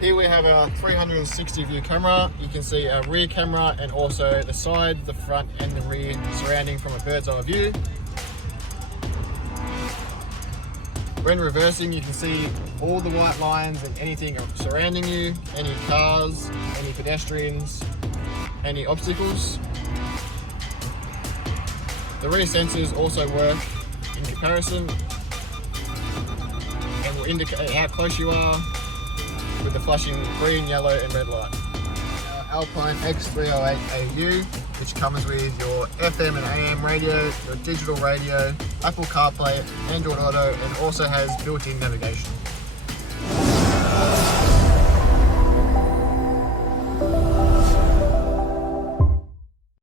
Here we have a 360 view camera. You can see our rear camera and also the side, the front and the rear surrounding from a bird's eye view. When reversing, you can see all the white lines and anything surrounding you, any cars, any pedestrians, any obstacles. The rear sensors also work in comparison and will indicate how close you are with the flashing green, yellow and red light. Alpine X308AU, which comes with your FM and AM radio, your digital radio, Apple CarPlay, Android Auto, and also has built-in navigation.